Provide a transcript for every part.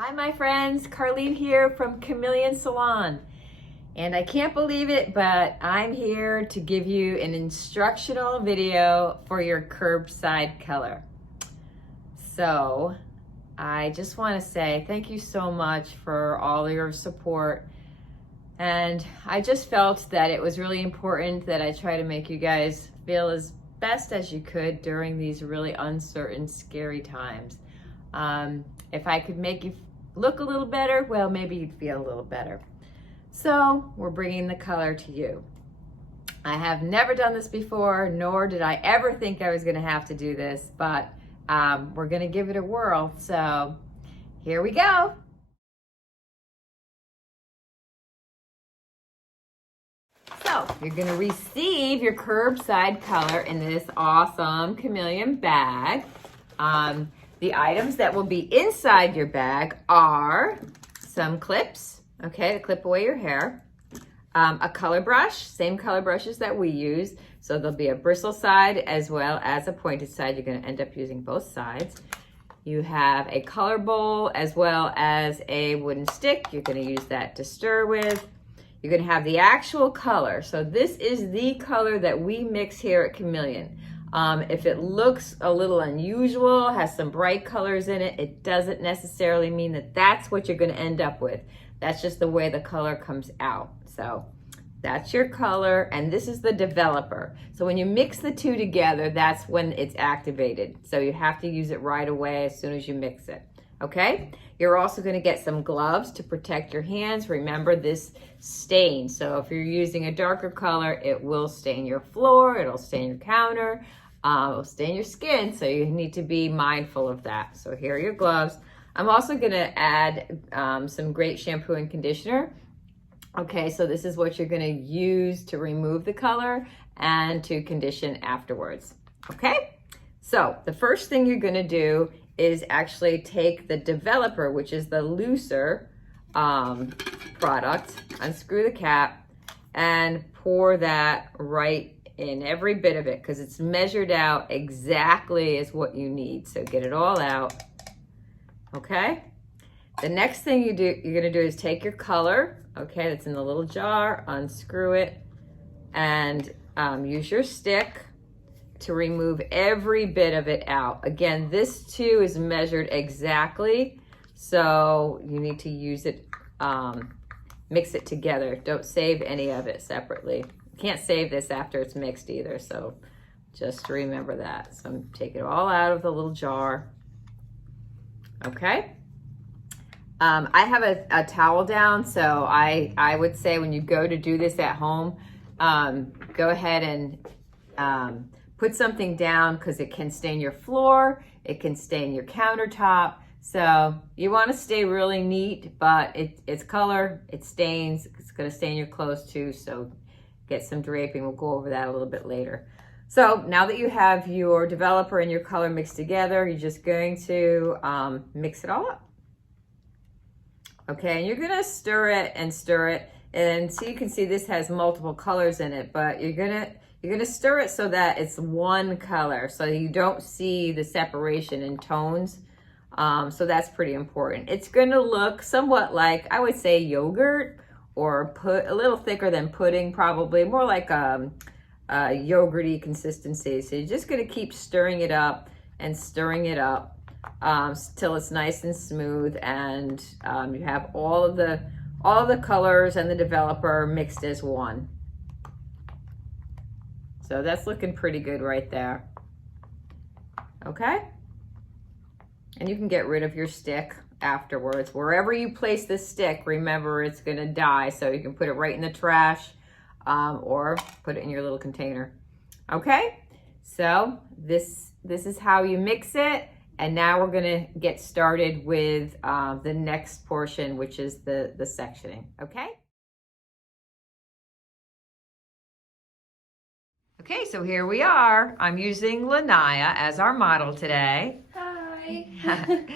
Hi my friends, Carlene here from Chameleon Salon. And I can't believe it, but I'm here to give you an instructional video for your curbside color. So I just want to say thank you so much for all your support. And I just felt that it was really important that I try to make you guys feel as best as you could during these really uncertain, scary times. If I could make you look a little better, well, maybe you'd feel a little better. So we're bringing the color to you. I have never done this before, nor did I ever think I was gonna have to do this, but we're gonna give it a whirl. So here we go. So you're gonna receive your curbside color in this awesome Chameleon bag. The items that will be inside your bag are some clips, okay, to clip away your hair, a color brush, same color brushes that we use. So there'll be a bristle side as well as a pointed side. You're gonna end up using both sides. You have a color bowl as well as a wooden stick. You're gonna use that to stir with. You're gonna have the actual color. So this is the color that we mix here at Chameleon. If it looks a little unusual, has some bright colors in it, it doesn't necessarily mean that that's what you're going to end up with. That's just the way the color comes out. So that's your color, and this is the developer. So when you mix the two together, that's when it's activated. So you have to use it right away as soon as you mix it. Okay? You're also going to get some gloves to protect your hands. Remember, this stains. So if you're using a darker color, it will stain your floor, it'll stain your counter, it'll stain your skin. So you need to be mindful of that. So here are your gloves. I'm also going to add some great shampoo and conditioner. Okay, so this is what you're going to use to remove the color and to condition afterwards. Okay, so the first thing you're going to do is actually take the developer, which is the looser product, unscrew the cap, and pour that right in, every bit of it, because it's measured out exactly as what you need. So get it all out, okay? The next thing you're gonna do is take your color, okay, that's in the little jar, unscrew it, and use your stick to remove every bit of it out. Again, this too is measured exactly, so you need to use it, mix it together. Don't save any of it separately. You can't save this after it's mixed either, so just remember that. So take it all out of the little jar, okay? I have a towel down, so I would say when you go to do this at home, go ahead and put something down, because it can stain your floor, it can stain your countertop. So you want to stay really neat, but it's color, it stains, it's going to stain your clothes too, so get some draping. We'll go over that a little bit later. So now that you have your developer and your color mixed together, you're just going to mix it all up. Okay, and you're going to stir it and stir it. And so you can see this has multiple colors in it, but you're gonna stir it so that it's one color, so you don't see the separation in tones. So that's pretty important. It's gonna look somewhat like, I would say, yogurt, or a little thicker than pudding, probably more like a yogurty consistency. So you're just gonna keep stirring it up and stirring it up till it's nice and smooth, and you have all of the colors and the developer mixed as one. So that's looking pretty good right there. Okay? And you can get rid of your stick afterwards. Wherever you place this stick, remember it's gonna die, so you can put it right in the trash or put it in your little container. Okay? So this is how you mix it. And now we're gonna get started with the next portion, which is the sectioning, okay? Okay, so here we are. I'm using Lanaya as our model today. Hi.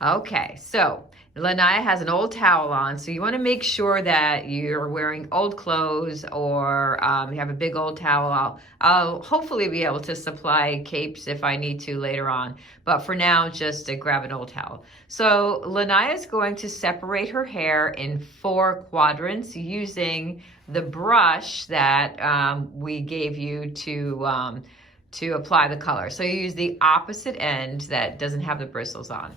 Okay, so Lanaya has an old towel on, so you want to make sure that you're wearing old clothes or you have a big old towel. I'll hopefully be able to supply capes if I need to later on, but for now, just grab an old towel. So Lanaya is going to separate her hair in 4 quadrants using the brush that we gave you to apply the color. So you use the opposite end that doesn't have the bristles on.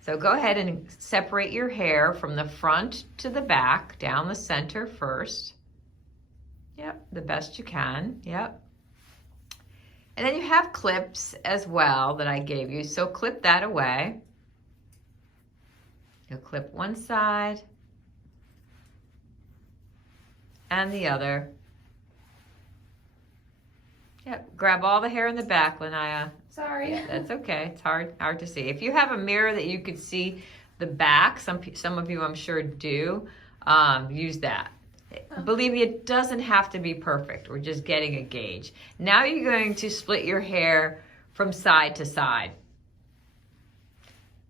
So go ahead and separate your hair from the front to the back, down the center first. Yep, the best you can, yep. And then you have clips as well that I gave you, so clip that away. You'll clip one side and the other. Yep, grab all the hair in the back, Lanaya. Sorry. Yeah, that's okay. It's hard to see. If you have a mirror that you could see the back, some of you I'm sure do, use that. Oh. Believe me, it doesn't have to be perfect. We're just getting a gauge. Now you're going to split your hair from side to side.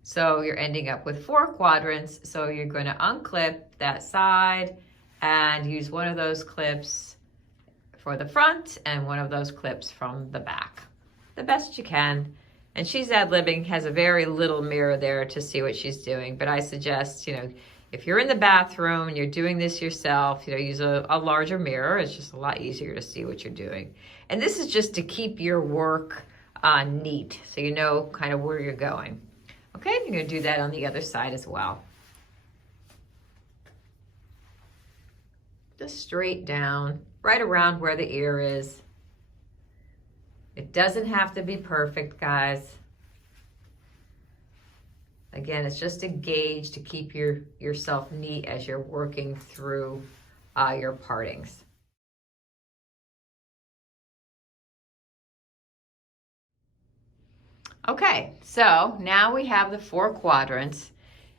So you're ending up with 4 quadrants. So you're going to unclip that side and use one of those clips for the front and one of those clips from the back. The best you can. And she's ad-libbing, has a very little mirror there to see what she's doing. But I suggest, if you're in the bathroom and you're doing this yourself, use a larger mirror. It's just a lot easier to see what you're doing. And this is just to keep your work neat, so you know kind of where you're going. Okay, you're gonna do that on the other side as well. Just straight down, right around where the ear is. It doesn't have to be perfect, guys. Again, it's just a gauge to keep yourself neat as you're working through your partings. Okay, so now we have the 4 quadrants.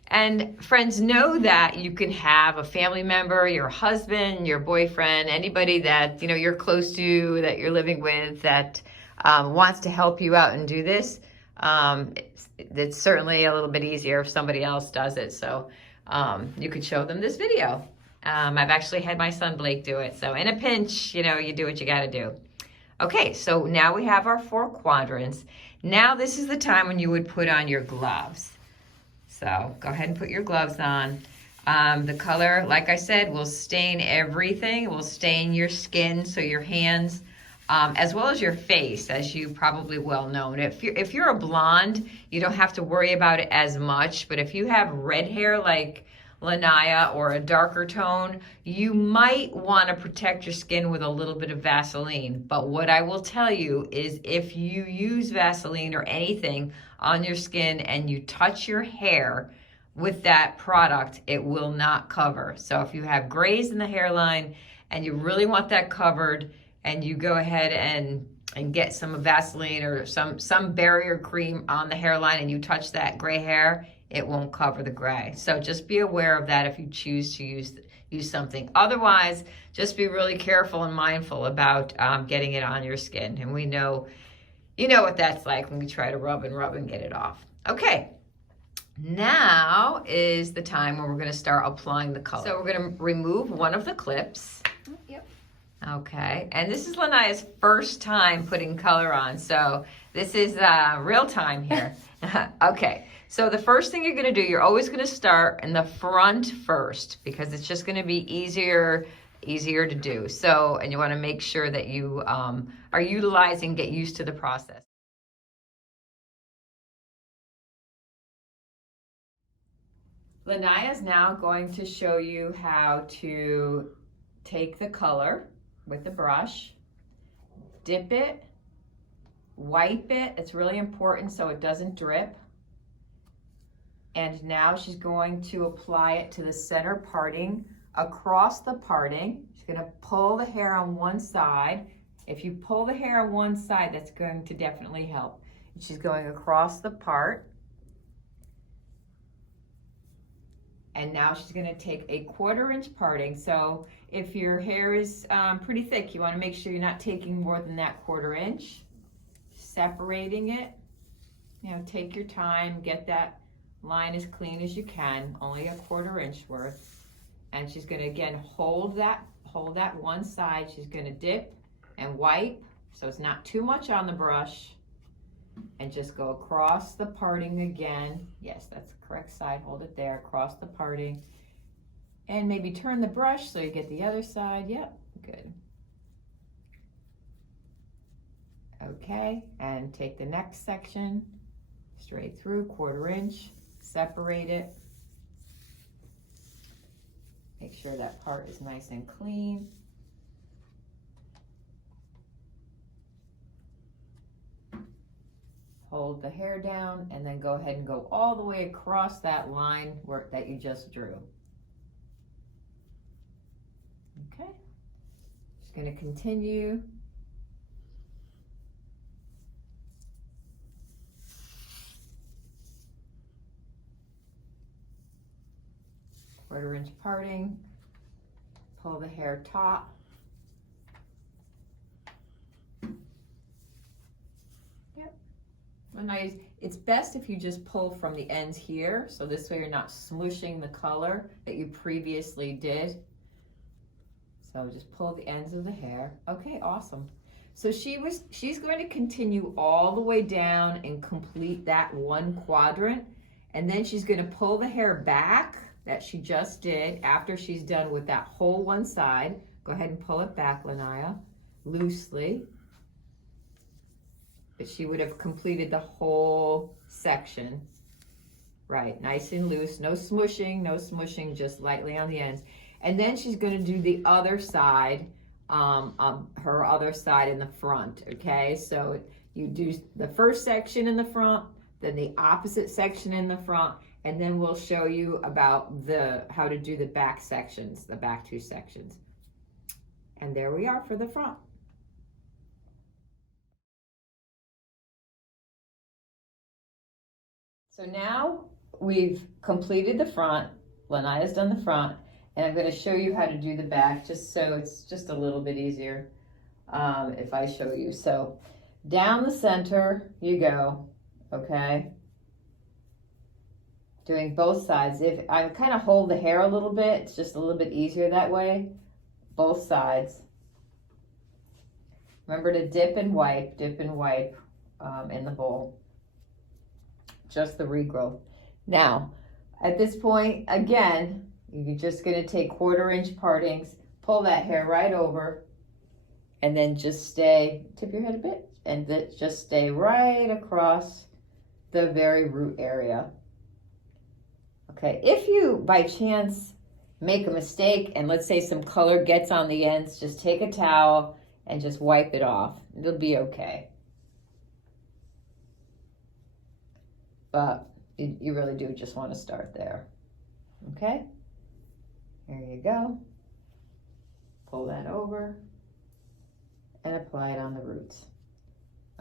And friends, know that you can have a family member, your husband, your boyfriend, anybody that you're close to, that you're living with, that wants to help you out and do this. It's certainly a little bit easier if somebody else does it. So you could show them this video. I've actually had my son Blake do it. So in a pinch, you do what you got to do. Okay, so now we have our 4 quadrants. Now this is the time when you would put on your gloves. So go ahead and put your gloves on. The color, like I said, will stain everything. It will stain your skin, so your hands, as well as your face, as you probably well know. If you're a blonde, you don't have to worry about it as much. But if you have red hair like Lanaya or a darker tone, you might want to protect your skin with a little bit of Vaseline. But what I will tell you is if you use Vaseline or anything on your skin and you touch your hair with that product, it will not cover. So if you have grays in the hairline and you really want that covered, and you go ahead and get some Vaseline or some barrier cream on the hairline and you touch that gray hair, it won't cover the gray. So just be aware of that if you choose to use something. Otherwise, just be really careful and mindful about getting it on your skin. And we know, what that's like when we try to rub and get it off. Okay, now is the time when we're gonna start applying the color. So we're gonna remove one of the clips. Yep. Okay, and this is Lanaya's first time putting color on, so this is real time here. Okay, so the first thing you're gonna do, you're always gonna start in the front first because it's just gonna be easier to do. So, and you wanna make sure that you are utilizing, get used to the process. Lanaya is now going to show you how to take the color with the brush, dip it, wipe it. It's really important so it doesn't drip. And now she's going to apply it to the center parting, across the parting. She's going to pull the hair on one side. If you pull the hair on one side, that's going to definitely help. And she's going across the part. And now she's going to take a 1/4 inch parting. So if your hair is pretty thick, you want to make sure you're not taking more than that 1/4 inch. Separating it. Take your time, get that line as clean as you can, only a 1/4 inch worth. And she's gonna, again, hold that one side. She's gonna dip and wipe, so it's not too much on the brush. And just go across the parting again. Yes, that's the correct side. Hold it there, across the parting. And maybe turn the brush so you get the other side. Yep, good. Okay, and take the next section, straight through, 1/4 inch, separate it. Make sure that part is nice and clean. Hold the hair down and then go ahead and go all the way across that line that you just drew. Okay, just going to continue. Quarter inch parting, pull the hair top. Yep. Well, nice. It's best if you just pull from the ends here, so this way you're not smooshing the color that you previously did. So just pull the ends of the hair. Okay, awesome. So she's going to continue all the way down and complete that one quadrant, and then she's going to pull the hair back that she just did after she's done with that whole one side. Go ahead and pull it back, Lanaya, loosely. But she would have completed the whole section. Right, nice and loose, no smushing, just lightly on the ends. And then she's gonna do the other side, her other side in the front, okay? So you do the first section in the front, then the opposite section in the front, and then we'll show you about how to do the back sections, the back 2 sections. And there we are for the front. So now we've completed the front. Lanaya's done the front, and I'm going to show you how to do the back, just so it's just a little bit easier if I show you. So down the center you go, okay? Doing both sides. If I kind of hold the hair a little bit, it's just a little bit easier that way. Both sides. Remember to dip and wipe in the bowl. Just the regrowth. Now, at this point, again, you're just going to take 1/4 inch partings, pull that hair right over, and then just tip your head a bit, and just stay right across the very root area. Okay, if you by chance make a mistake and let's say some color gets on the ends, just take a towel and just wipe it off. It'll be okay. But you really do just want to start there. Okay, here you go. Pull that over and apply it on the roots.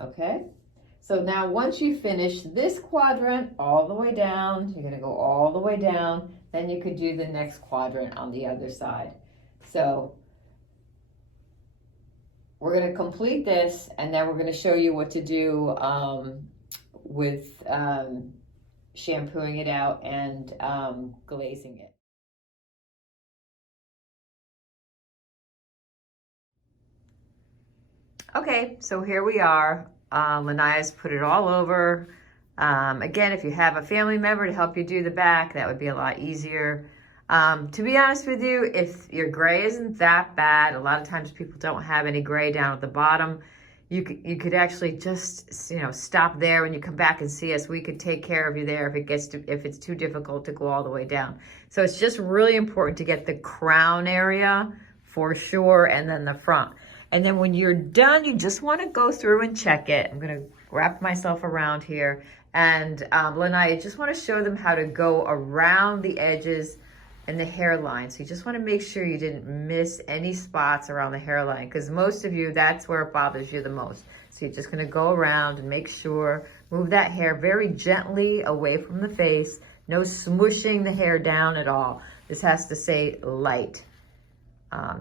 Okay, so now once you finish this quadrant all the way down, you're going to go all the way down, then you could do the next quadrant on the other side. So we're going to complete this, and then we're going to show you what to do with shampooing it out and glazing it. Okay, so here we are. Lanaya's put it all over. Again, if you have a family member to help you do the back, that would be a lot easier. To be honest with you, if your gray isn't that bad, a lot of times people don't have any gray down at the bottom. You could actually just, stop there when you come back and see us. We could take care of you there if it's too difficult to go all the way down. So it's just really important to get the crown area for sure, and then the front. And then when you're done, you just want to go through and check it. I'm going to wrap myself around here. And Lanaya, just want to show them how to go around the edges and the hairline. So you just want to make sure you didn't miss any spots around the hairline, because most of you, that's where it bothers you the most. So you're just going to go around and make sure, move that hair very gently away from the face. No smooshing the hair down at all. This has to stay light.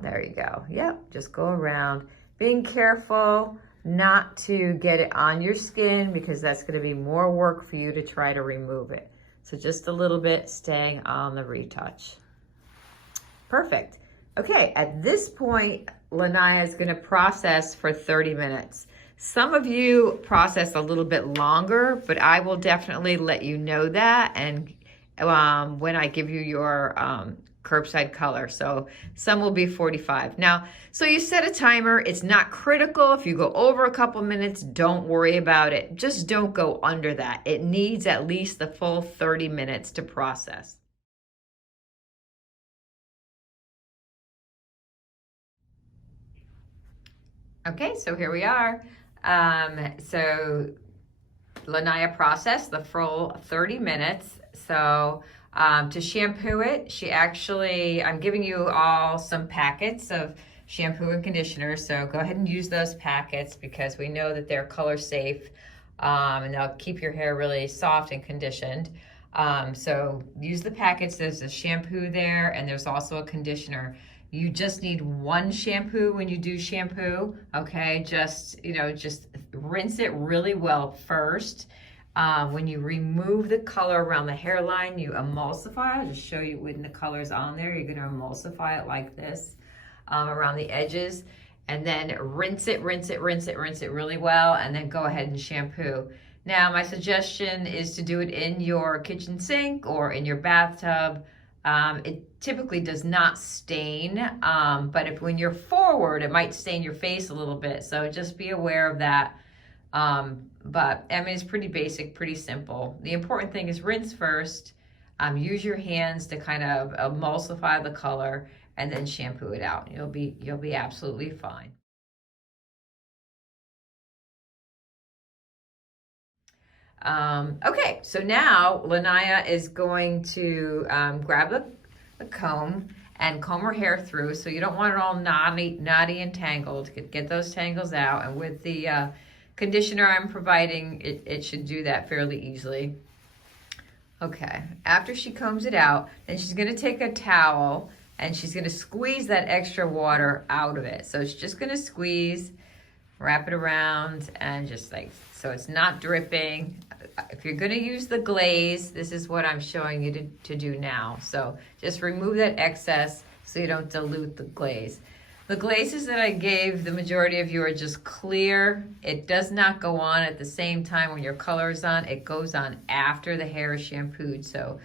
There you go. Yep, just go around. Being careful not to get it on your skin, because that's going to be more work for you to try to remove it. So just a little bit staying on the retouch. Perfect. Okay, at this point, Lanaya is going to process for 30 minutes. Some of you process a little bit longer, but I will definitely let you know that and when I give you your curbside color. So some will be 45. Now, so you set a timer. It's not critical. If you go over a couple minutes, don't worry about it. Just don't go under that. It needs at least the full 30 minutes to process. Okay, so here we are. So Lanaya processed the full 30 minutes. So to shampoo it, I'm giving you all some packets of shampoo and conditioner. So go ahead and use those packets because we know that they're color safe and they'll keep your hair really soft and conditioned. So use the packets. There's a shampoo there and there's also a conditioner. You just need one shampoo when you do shampoo, okay? Just rinse it really well first. When you remove the color around the hairline, you emulsify. I'll just show you when the color's on there. You're gonna emulsify it like this around the edges. And then rinse it really well, and then go ahead and shampoo. Now, my suggestion is to do it in your kitchen sink or in your bathtub. It typically does not stain, but when you're forward, it might stain your face a little bit. So just be aware of that. But I mean, it's pretty basic, pretty simple. The important thing is rinse first, use your hands to kind of emulsify the color and then shampoo it out. You'll be absolutely fine. Okay, so now Lanaya is going to grab the comb and comb her hair through, so you don't want it all knotty and tangled. Get those tangles out, and with the conditioner I'm providing, it should do that fairly easily. Okay, after she combs it out, then she's going to take a towel and she's going to squeeze that extra water out of it. So it's just going to squeeze, wrap it around, and just like, so it's not dripping. If you're going to use the glaze, this is what I'm showing you to do now. So just remove that excess so you don't dilute the glaze. The glazes that I gave the majority of you are just clear. It does not go on at the same time when your color is on. It goes on after the hair is shampooed. So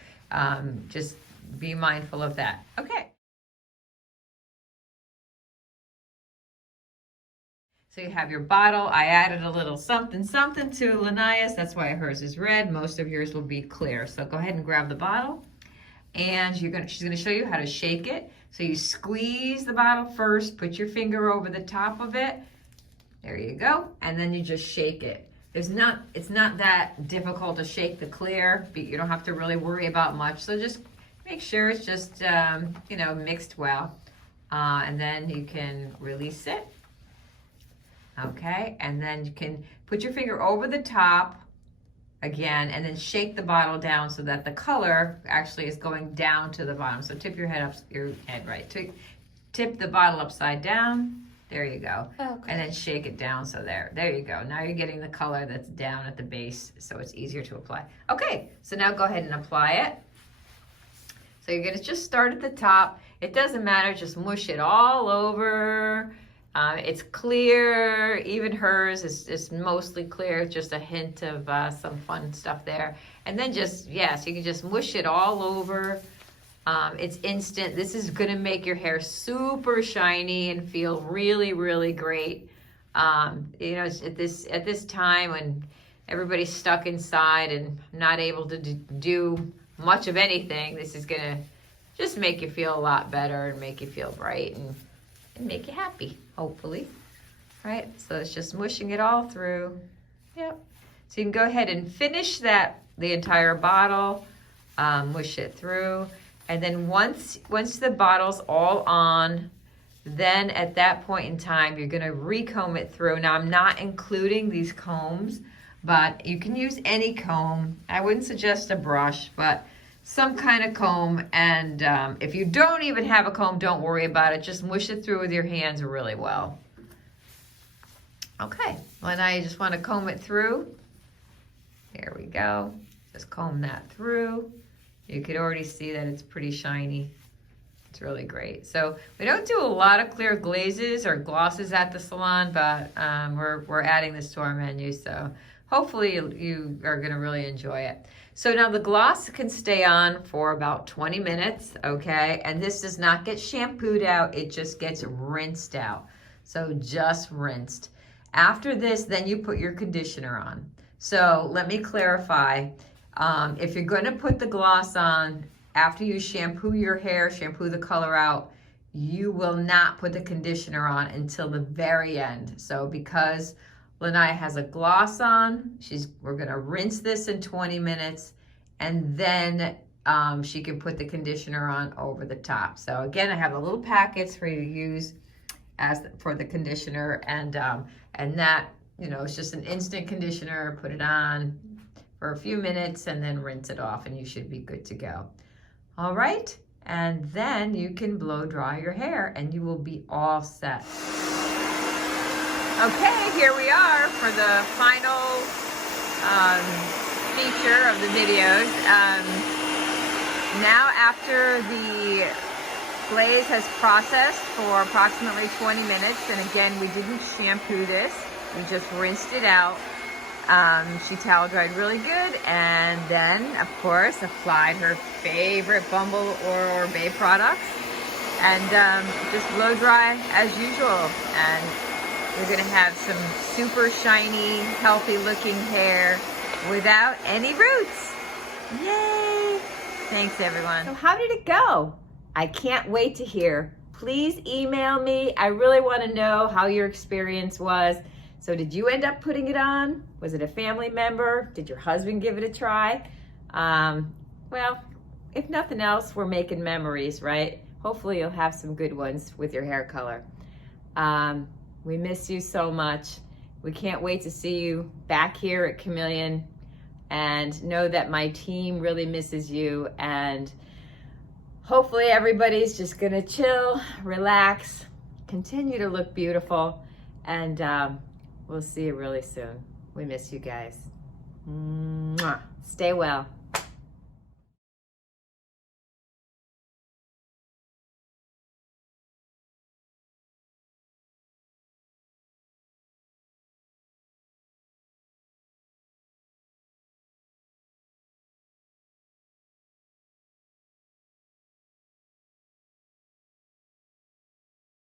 just be mindful of that. Okay. So you have your bottle. I added a little something to Lanaya's. That's why hers is red. Most of yours will be clear. So go ahead and grab the bottle. And she's going to show you how to shake it. So you squeeze the bottle first, put your finger over the top of it. There you go. And then you just shake it. It's not that difficult to shake the clear. You don't have to really worry about much. So just make sure it's just, mixed well. And then you can release it. Okay, and then you can put your finger over the top again and then shake the bottle down so that the color actually is going down to the bottom. So tip your head right. Tip the bottle upside down. There you go. Okay. And then shake it down. So there you go. Now you're getting the color that's down at the base, so it's easier to apply. Okay, so now go ahead and apply it. So you're gonna just start at the top. It doesn't matter, just mush it all over. It's clear, even hers is mostly clear, just a hint of some fun stuff there. And then so you can just mush it all over. It's instant. This is gonna make your hair super shiny and feel really, really great. At this time when everybody's stuck inside and not able to do much of anything, this is gonna just make you feel a lot better and make you feel bright and make you happy, hopefully. Right, so it's just mushing it all through. Yep. So you can go ahead and finish the entire bottle, mush it through, and then once the bottle's all on, then at that point in time, you're gonna recomb it through. Now I'm not including these combs, but you can use any comb. I wouldn't suggest a brush, but some kind of comb, and if you don't even have a comb, don't worry about it. Just mush it through with your hands really well. Okay, well now you just want to comb it through. There we go. Just comb that through. You could already see that it's pretty shiny. It's really great. So we don't do a lot of clear glazes or glosses at the salon, but we're adding this to our menu. So hopefully you are gonna really enjoy it. So now the gloss can stay on for about 20 minutes, okay? And this does not get shampooed out, it just gets rinsed out. So just rinsed. After this, then you put your conditioner on. So let me clarify. If you're gonna put the gloss on, after you shampoo your hair, shampoo the color out, you will not put the conditioner on until the very end. So because Lanai has a gloss on, we're gonna rinse this in 20 minutes, and then she can put the conditioner on over the top. So again, I have the little packets for you to use for the conditioner, and that, you know, it's just an instant conditioner. Put it on for a few minutes and then rinse it off, and you should be good to go. All right, and then you can blow dry your hair and you will be all set. Okay, here we are for the final feature of the videos. Now after the glaze has processed for approximately 20 minutes, and again, we didn't shampoo this, we just rinsed it out. She towel dried really good, and then of course applied her favorite Bumble or Bay products, and just blow dry as usual. And you're gonna have some super shiny, healthy looking hair without any roots. Yay! Thanks everyone. So how did it go? I can't wait to hear. Please email me. I really want to know how your experience was. So did you end up putting it on? Was it a family member? Did your husband give it a try? Well, if nothing else, we're making memories, right? Hopefully you'll have some good ones with your hair color. We miss you so much. We can't wait to see you back here at Chameleon, and know that my team really misses you, and hopefully everybody's just gonna chill, relax, continue to look beautiful, and we'll see you really soon. We miss you guys. Mwah. Stay well.